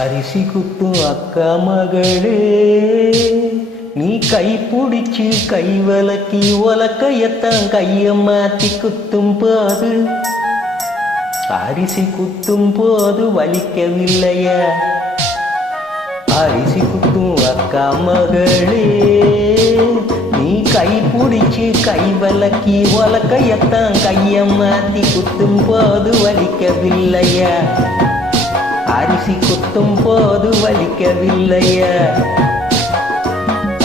அரிசி குத்தும் அக்கா மகளே, நீ கை பிடிச்சு கை வலக்கி உலக்கையத்தான் கைய மாத்தி குத்தும் போது, அரிசி குத்தும் போது வலிக்கவில்லையா? அரிசி குத்தும் அக்கா மகளே, நீ கை பிடிச்சு கை வலக்கி உலக்கையத்தான் கைய மாத்தி குத்தும் போது வலிக்கவில்லையா? அரிசி குத்தும் போது வலிக்கவில்லையா?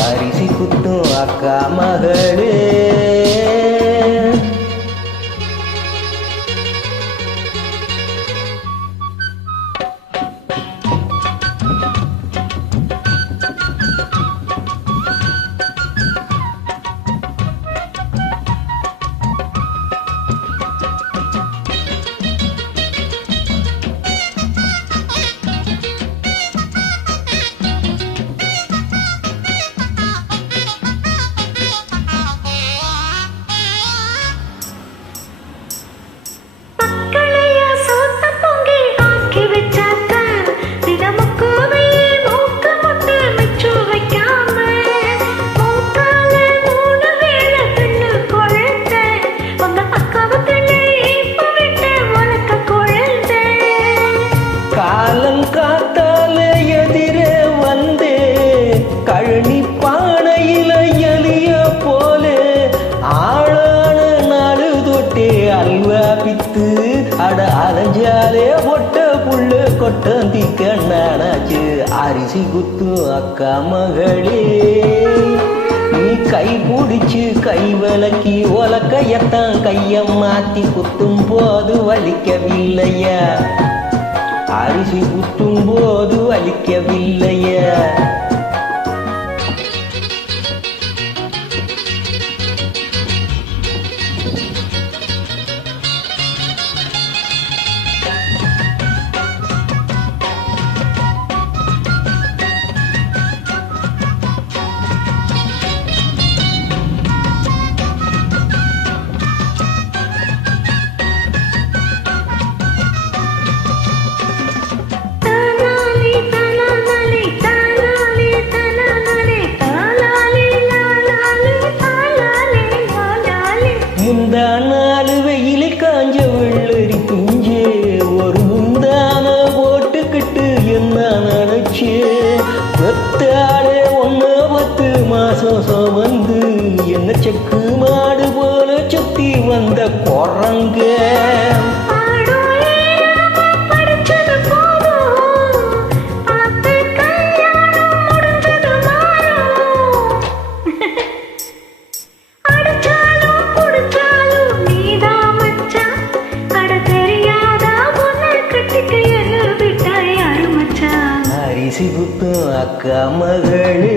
அரிசி குத்தும் அக்கா மகளே. காத்தாலே எதிரே வந்தே கழனி பானையில எலிய போலே ஆளான நாடு தொட்டே அல்வா பித்து அட அலைஞ்சாலே ஒட்ட புள்ள கொட்டந்தி கண்ணானாச்சு. அரிசி குத்து அக்கா மகளே, நீ கை பிடிச்சு கை விளக்கி உலக்கையத்தான் கைய மாத்தி குத்தும் போது வலிக்கவில்லையா? அரிசி குத்தும் போது வலிக்கவில்லையா? முந்தா நாலு வெயில காஞ்ச வெள்ளரி பிஞ்சே ஒரு முந்தான போட்டுக்கிட்டு என்ன நினைச்சே பத்தாளே 10 மாசம் சுமந்து என்ன செக்கு மாடு போல சுத்தி வந்த குரங்க அரிசி குத்தும் அக்கா மகளே,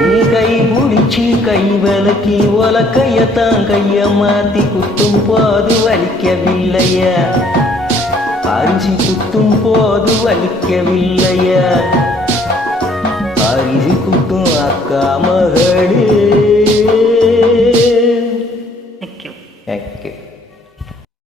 நீ கை பிடிச்சு கை விளக்கி உலக்கையத்தான் கைய மாத்தி குத்தும் போது வலிக்கவில்லையா? அரிசி குத்தும் போது வலிக்கவில்லையா? அரிசி குத்தும் அக்கா மகளே.